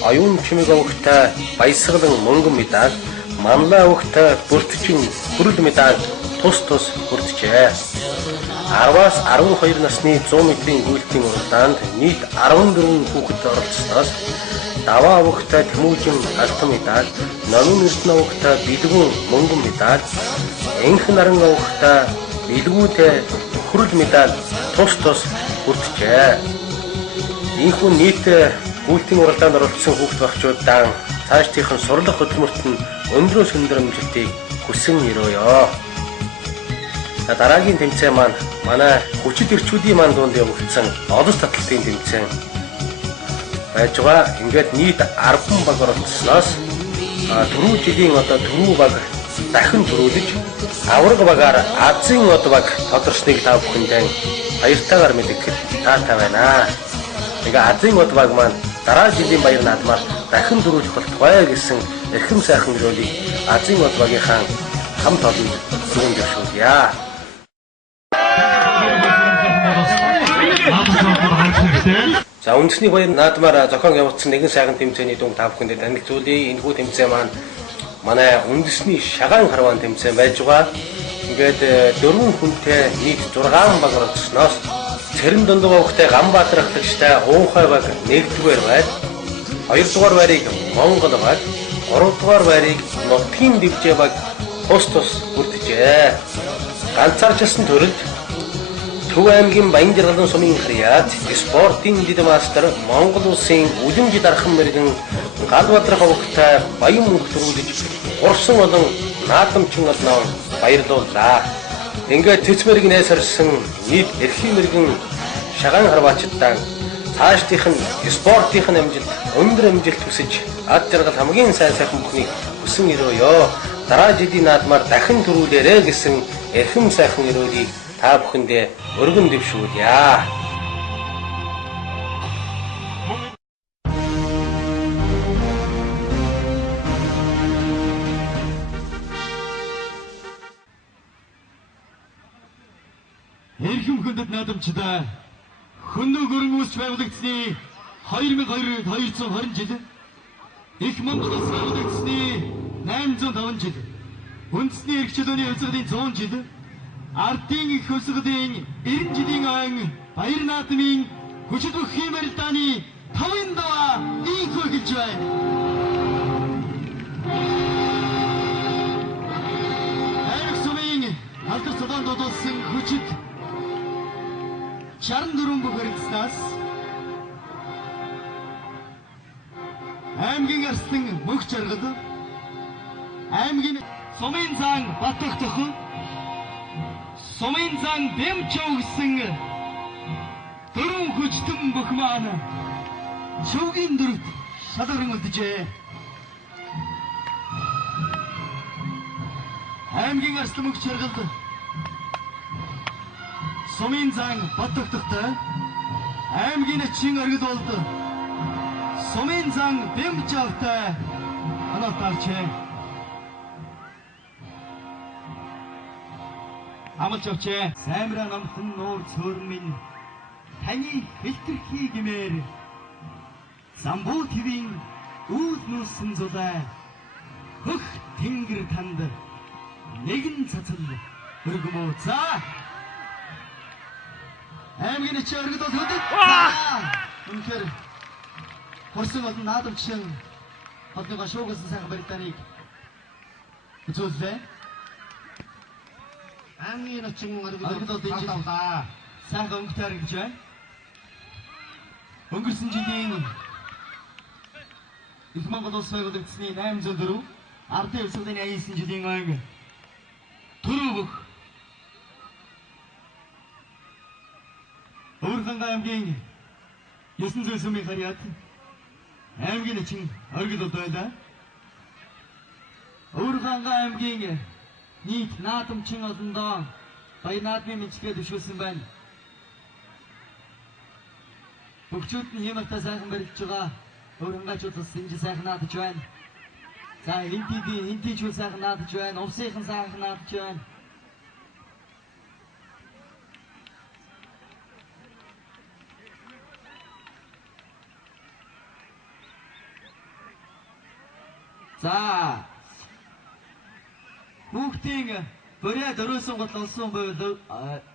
Оюун чимэг овогтой Баясгалан мөнгөн медаль, Манлай овогтой Бүртчин хүрэл медаль тус хүртжээ. 10-аас 12 насны 100 метрийн гүйлтийн уралдаанд нийт 14 хүүхэд оролцсноос Даваа овогтой Тэмүүжин алтан медаль, Номин Эрдэнэ овогтой Бэлгүүн мөнгөн медаль, Энх наран овогтой Бэлгүүтэй хүрэл медаль тус хүртжээ. Ийхүү нийт гүйлтийн уралдаанд оролцсон хүүхэд багчуудаа цаашдынхан сурлах хөдөлмөрт нь өндрөөс өндөр амжилтыг хүсэн өрөөё. Дараагийн тэмцээн маань манай хүчит эрчүүдийн маань дунд явагдсан одос таталтын тэмцээн байж байгаа. Ингээд нийт 10 баг оролцсноос түрүү жилийн түрүү баг дахин төрүүлж авраг багаар Азийн баг тодорсныг та бүхэндээ баяртайгаар мэдгэхэд таатай байна. Ингээ Азийн баг маань дараа жилийн баяр наадмаар дахин төрүүлэх болтугай гэсэн эрхэм сайхан өрөөлийг Азийн багийнхаа хамт олон зөвхөн зөвшөөрлөе. За үндэсний баяр наадмаар зохион явуулсан нэгэн сайхан тэмцээний дүнг та бүхэндээ танилцуулъя. Энэхүү тэмцээн маань манай үндэсний шагаан харваан тэмцээн байж байгаа. Ингээд 4 хүнтэй нийт 6 баг оролцсноос Цэрэн Дундгуйгтай Ганбаатар ахлагчтай Уухай баг 1-р байр, 2-р байрыг Монгол баг, 3-р байрыг Нутгийн Дэвжээ баг тус бүрдэжээ. Ганцаарчилсан төрөлд Төв аймгийн Баянжиргалан сумын харьяат спортын дэд мастер Монгол улсын үлэмжид архан мэргэн Галбаатар хавагтай баян мөнх төрүүлж урсан олон наадамчин олноо баярлууллаа. Ингээд цэцмэрэг найсарсан нийт эрхийн мэргэн шагаан харваачдаа цаашдынх нь спортын амжилт, өндөр амжилт хүсэж ад жаргал хамгийн сайн сайхан бүхнийг хүсэн өрөөё. Дараа жилийн наадмаар дахин төрүүлээрэ гэсэн эрхэм сайхан өрөөлийг та бүхэндээ өргөн дэвшүүлье. Эрхэм хүндэт наадамчдаа Хөнөө гүрэн үүсч байгуулагдсны 2220 жил, Их Монгол улс байгуулагдсны 805 жил, үндэсний эрх чөлөөний хувьцаатын 100 жил, Ардын их хөсгөлийн 90 жилийн ан баяр наадмын хүчит бүхий барилдааны 5 даваа ийхүү эхэлж байна. Аймаг сумын алдар цулаан дуудсан хүчит 64 бүх барилдснаас аймгийн арслан мөх жаргал, аймгийн сумын зан Батбах Сумын зан Бэмчөө гэсэн дөрвөн хүчтэн бүх маань шүвгийн дөрөвт шалгаран үлджээ. Аймгийн арслан мөх жаргал Сумын зан Батбахтай, аймгийн чин оргил болд Сумын зан Бэмчөөтэй анатаарчээ. Амлж авчээ. Саймраа намхан нуур цөөрөн минь таны хэлтэрхий гэмээр Замбуу твийн үйл нүүсэн зулай хөх тэнгэр танд нэгэн цацал өргөмөө. За аймгийн чи өргөд бол хөдөд. Үнэхээр хорсон олон наадамчин одныгоо шуугасан сайхан барилдааныг үзүүллээ. Аймгийн очин өргөд дижитал сайхан өнгөтэй харагдаж байна. Өнгөрсөн жилийн Их Монгол улс байгуулагдсны 804, Ардын хувьсгалын 89 жилийн анги төрөө бүх Өвөрхангай аймгийн 900 сумын харьяат аймгийн очин оргил байлаа. Өвөрхангай аймгийн нийт наадамчин олондоо баяр наадмын мэдлэгээ дэвшүүлсэн байна. Бүгчүүд нь хэмэлтэй сайхан барилж байгаа. Өвөрхангайчууд бас энэ сайхан наадаж байна. За энтийчүүд сайхан наадаж байна. Увсынхан сайхан наадаж байна. За хүүхдийн бүрээ дөрөөсөн гол олсон байвал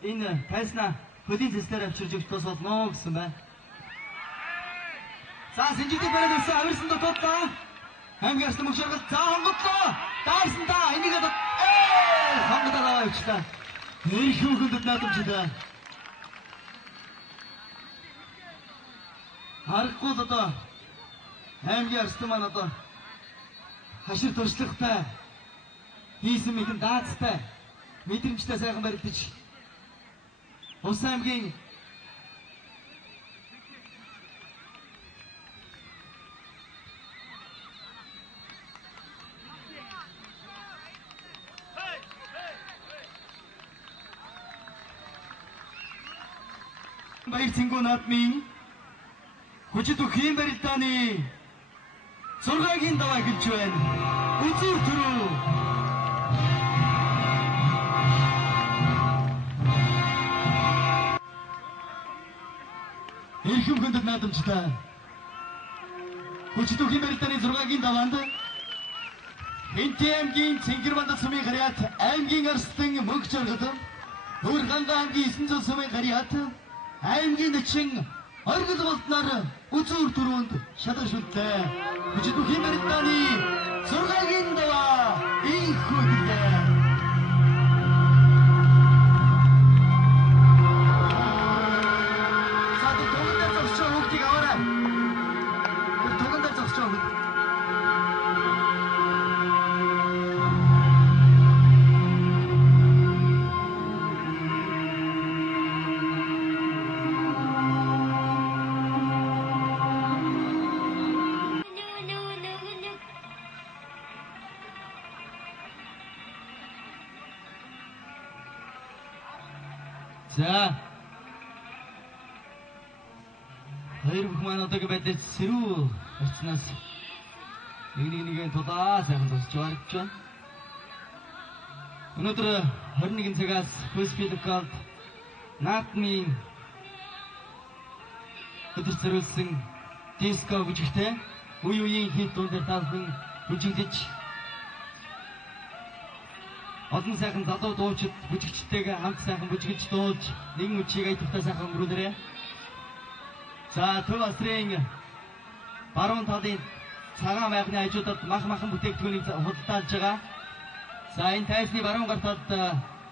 энэ тайснаа хөлийн цэслэр авчирж өгч бас болно гэсэн байна. За сэнжидийн бүрээ дөрсөн авирсан дотоодлоо. Аймгийн арслан мөх шаргал за хонгодлоо. Даарсан та энийг хонгодлоо авчлаа. Нэр хүүхэнд наадамчдаа. Харахгүй л одоо аймгийн арслан маань одоо хашир туршлагатай хийсэн мэдэн даацтай мэдрэмжтэй сайхан баригдаж Ус аймгийн Баяр цэнгүү наадмын хүчит үхийн барилдааны 6-гийн даваа эхэлж байна. Үзүүр төрөө. Эрхэм хүндэт наадамчтай. Хүчит үхийн барилдааны 6-гийн даваанд Энти аймгийн Цэнгэрмандал сумын гариат аймгийн арстан мөнх жаргад Хөрганга аймгийн 900 сумын гариат аймгийн дэчин оргил болтноор үзүүр төрөнд шалгашуллаа. Хүчит үхийн барилдааны 6-гийн даваа их хөдлөө. Сад тогтол зогсож хүүхдийг аваарай. Тогтол зогсож хүүхд. За. Хоёр бүх маань одоогийн байдлаар сэрүү орчноос нэг тулаа сайхан тусч барьж байна. Өнөөдөр 21 цагаас Хөөсфилокалд наадмын өдөр зориулсан диско бүжигтэй үе үеийн хит дундаар таасан бүжиглэж олон сайхан залуу дуучид бүжигчтэйгээ хамт сайхан бүжиглж дуулж нэгэн үчиг аятувтай сайхан өнгөрүүлээрэй. За төв асрын баруун талын цагаан байхны хажуудад махан бүтээгдэхүүнийг худалдаалж байгаа. За энэ тайсны баруун гар талд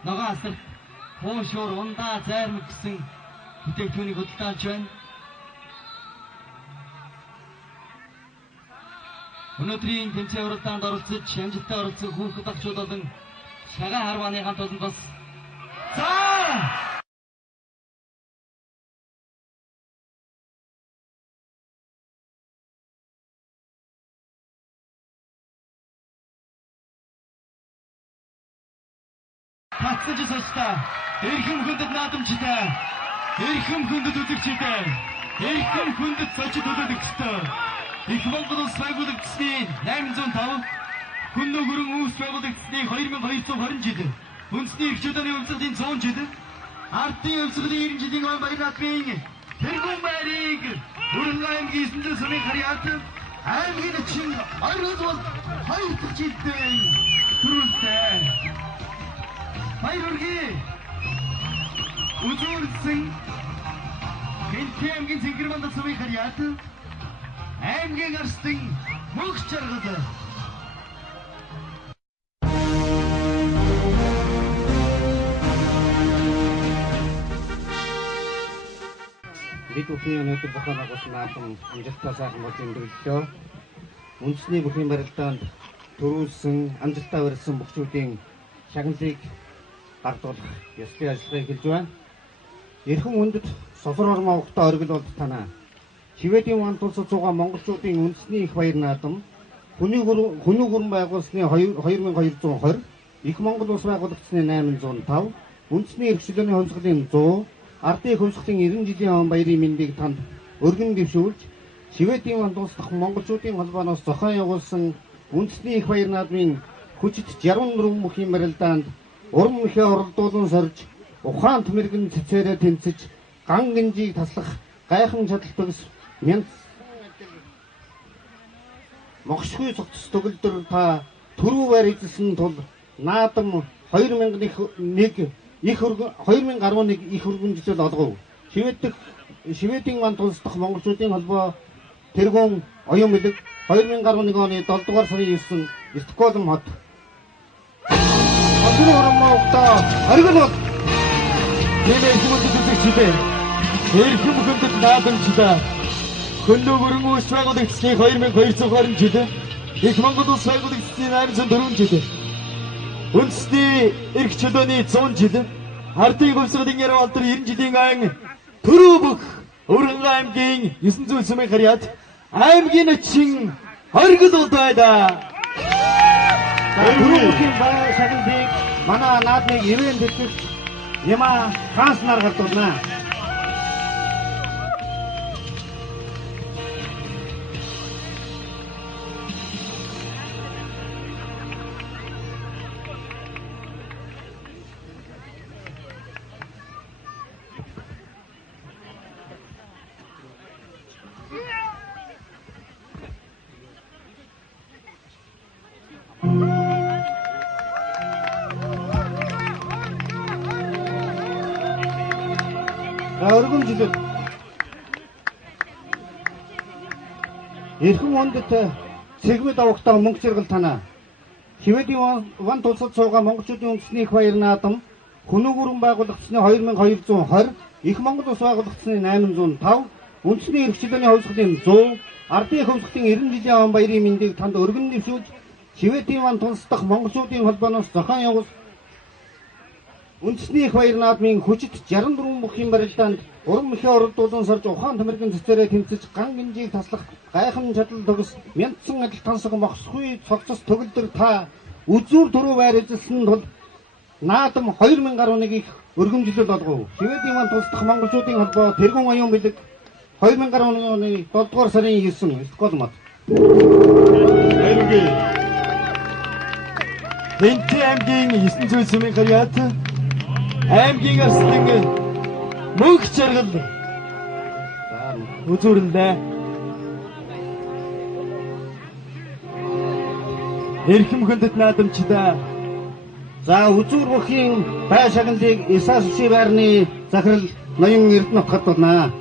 ногоон асарт хуушуур ундаа зайрмаг гэсэн бүтээгдэхүүнийг худалдаалж байна. Өнөөдрийн тэмцээн уралдаанд оролцож амжилттай оролцсон хүүхэд ахчууд болон шагаан харвааны хамт олон бас за татсаж сочтой эрхэм хүндэт наадамчтай эрхэм хүндэт үзэгчтэй эрхэм хүндэт сочид төлөөлөгчтэй их Монгол улс байгуулагдсны 805 Хүннөө гүрэн үүс байгуулагдсны 2220 жил үндэсний эрхчлөөний өмсөлийн 100 жил ардын өмсөлийн 90 жилийн он баяр наадмын тэргүүн байрыг Хөрөнгө аймгийн 900 сумын харьяат аймгийн чин оргил бол 2 дахь жилдээ төрүүлдэг. Баяр хүргэе. Үзүүлсэн Энти аймгийн Цэнгэрмандал сумын харьяат аймгийн арстын мөнх жаргал бид бүхний өнөөдөр зохион байгуулсан наадам амжилттай сайхан болж өндөрлөө. Үндэсний бүхний барилдаанд төрүүлсэн амжилттай барьсан бүхчүүдийн шагналыг гардуулах ёслын ажиллагаа эхэлж байна. Эрхэм хүндэт сосор ормоо ухтаа оргил болд танаа. Шивэдийн ванд улсад суугаа монголчуудын үндэсний их баяр наадам хүний гүрэн байгуулсны 2220 их Монгол улс байгуулагдсны 805 үндэсний эрхчлөөний хувьсгалын 100 ардын хувьсгалын 90 жилийн он баярын мэндийг танд өргөн дэвшүүлж Шивэдийн ванд улс дахь монголчуудын холбооноос зохион явуулсан үндэсний их баяр наадмын хүчит 64 бүхий барилдаанд урам мэхээ оролдуулан сорж ухаант мэрэгэн цэцээрээ тэнцэж ган гинжийг таслах гайхан чадал төгс мяд могшгүй цогцос төгөлдөр та түрүү байр эзэлсэн тул наадам 2011 их өргөн жилд олгов. Шивэдийн ванд улс дахь монголчуудын холбоо тэргүүн оюун бэлэг 2011 оны 7 дугаар сарын 9 Стокгольм хот. Одны ормоо ухтаа оргил бол нэмээ хүмүүст үзэгчтэй. Эрхэм хүндэт наадамчтай Хүннөө гүрэн үүс байгуулагдсны 2220 жил их Монгол улс байгуулагдсны 804 жил үндэсний эрх чөлөөний 100 жил, ардын хувьсгалын яруу алдар 90 жилийн ан төрөө бүх Өргөн аймгийн 900 сүмийн харьяат аймгийн эчин хоригдол байдаа. Түрүүхийн бай шагналыг манай наадмыг 90 дэвтэж Яма хааснаар гартуулна. Өргөн жилд эрхэм ондод цэгмэд авахтаа мөнгө зэрэгэл танаа. Шведийн ван тулсад суугаа монголчуудын үндэсний их баяр наадам Хүнүүгүрэн байгуулагдсны 2220, Их Монгол ус байгуулагдсны 805, үндэсний эрх чөлөөний хувьсгалын 100, ардын хувьсгалын 90 жилийн он баярын мэндийг танд өргөн дэвшүүлж, Шведийн ван тулс дахь монголчуудын холбооноос зохион явуул үндэсний их баяр наадмын хүчит 64 бүхий барилдаанд уран мөхөө оролдуулан сарж ухаан тамирын цэцэрээ тэмцэж ган гинжийг таслах гайхан чадал төгс мяндсан адил тансаг мохсгүй цогцос төгөлдөр та үзүүр төрөө байр эзэлсэн тул наадам 2011 их өргөмжлөл болгов. Шведийн ван тулс дахь монголчуудын холбоо тэргүүн оюун бэлэг 2010 оны 7 дугаар сарын 9 Стокгольмд. Хайргүй. Тэнцээ аймгийн 900 сүмийн харьяат аймгийн арслан мөнх жаргал үзүүрлээ. Эрхэм хүндэт наадамчдаа за үзүүр бүхийн бай шагналыг Исаас үсгийн байрны захирал Ноён Эрдэнэт хатуулнаа.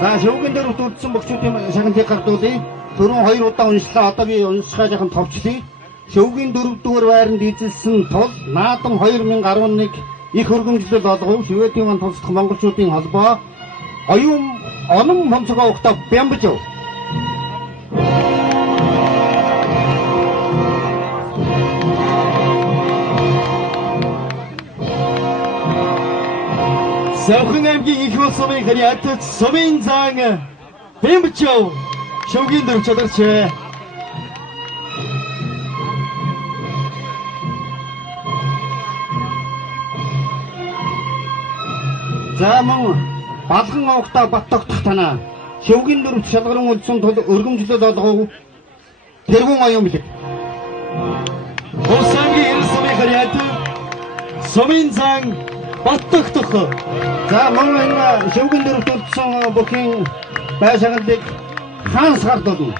За шүүгэн дээр үлдсэн бөхчүүдийн шагналыг гардуулъя. Түрүүн 2 удаа уншлаа. Одоо би уншихаа жоохон товчлъя. Шүүгийн 4-р байранд эзэлсэн тул наадам 2011 их өргөмжлөл болгов. Шведийн ван тулс дахь монголчуудын холбоо оюун оном хонцгоо ухтаа бямбаж яв. Савхан аймгийн их бол сумын харьяат сумын зан бэмбчөө шүүгийн дөрв чадарчээ. За мөн балган овогтаа бат тогтох танаа. Шүүгийн дөрв шалгаран үлдсэн тул өргөмжлөл болгов. Тэргүүн оюун бэлэг. Улс аймгийн 90 сумын харьяат сумын зан бат тогтох. За мөн энэ шүүгийн дөрв үлдсэн бүхийн бай шагналыг хаанс гардуулна.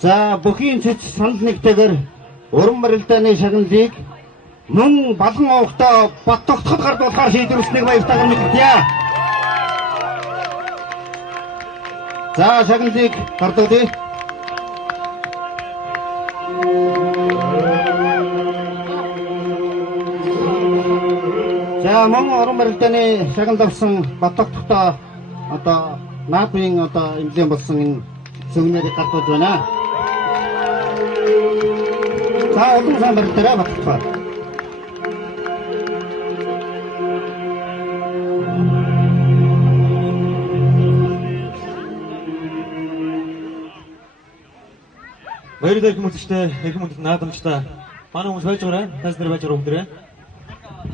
За бүхийн цэц санал нэгтэйгээр уран барилдааны шагналыг мөн балган овогтоо бат тогтоход гардуулахаар шийдвэрлэснийг баяртайгаар мэдгье. За шагналыг гардуулъя. За мөн уран барилдааны шагнал авсан бат тогтохдоо одоо наадмын одоо эмблем болсон энэ зөвнөрийг гардуулж байна. За олон сайн барилдаараа батлаа. Баярлалаа хүмүүстээ, эрхэм хүндэт наадамчдаа. Манай хүмүүс байж байгаа, тас нар байж байгаа хүмүүрээ.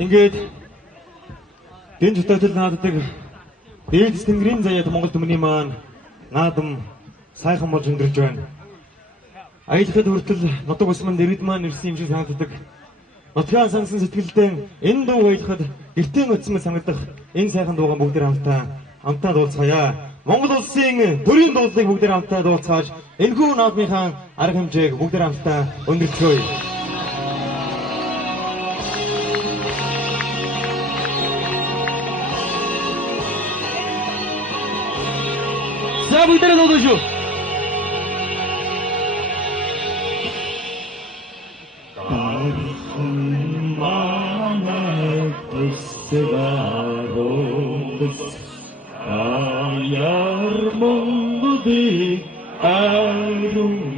Ингээд дэн зүтгэл нааддаг дээд тэнгэрийн заяад Монгол түмний маань наадам сайхан болж өндөрж байна. Аялахад хүртэл нутаг ус манд иргэд маань ирсэн юм шиг санагддаг. Нутгийн сансан сэтгэлдээ энэ дуу баялахад гэртийн өцмөд санагдах энэ сайхан дуугаа бүгд хамтаа дуулцгаая. Монгол улсын төрийн дуулыг бүгд хамтаа дуулцгааж энэхүү наадмынхаа арга хэмжээг бүгд хамтаа өндөрлөе. За бүгд дуулаа шүү. Ayar Mongolik ayrılmadan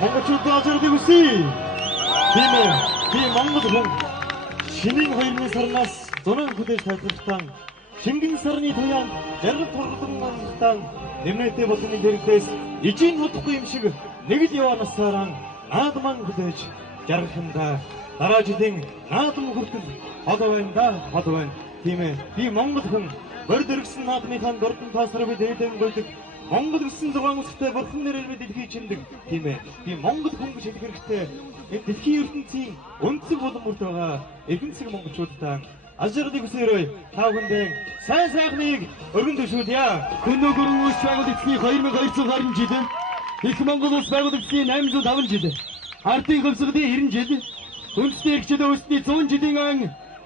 Монголчуудаа ажиглыг үсэе. Тийм ээ. Би Монгол хүн шинийн 2000 сарнаас зураг хүлээж тайлбарлахтан шингэн сарны туяанд жаргал турган амтан нэмээтэй болны дэрэгдээс ижийн удахгүй юм шиг нэг л яваанасаараа наадман хүлээж жаргалхандаа дараа жилийн наадам хүртэл хол байна. Тийм ээ. Би Монгол хүн бор дэргсэн наадмынхаа дурдан таасраг дээдэн болдог. Монгол гэсэн зургаан үсгтэй бурхан нэрээр бид дэлхий чимдэг. Тийм ээ. Би Монгол хүн гэж хэлэх хэрэгтэй. Энэ дэлхийн ертөнцийн үндсэн боломжтой байгаа эдгэнцэг монголчуудаа ажиглыг үсээрэй. Та бүхэндээ сайн сайхныг өргөн төшүүлье. Хөнөө гөрөн улс байгуулагчны 2220 жил, их Монгол улс байгуулагчны 805 жил, ардын хөвсгөлийн 90 жил, үндэсний эрхчлөө үүсний 100 жилийн ан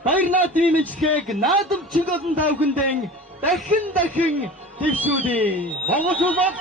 баяр наадмын мэдлэгийг наадамчин олон та бүхэндээ дахин тэгшүүлье. Монголчууд бат.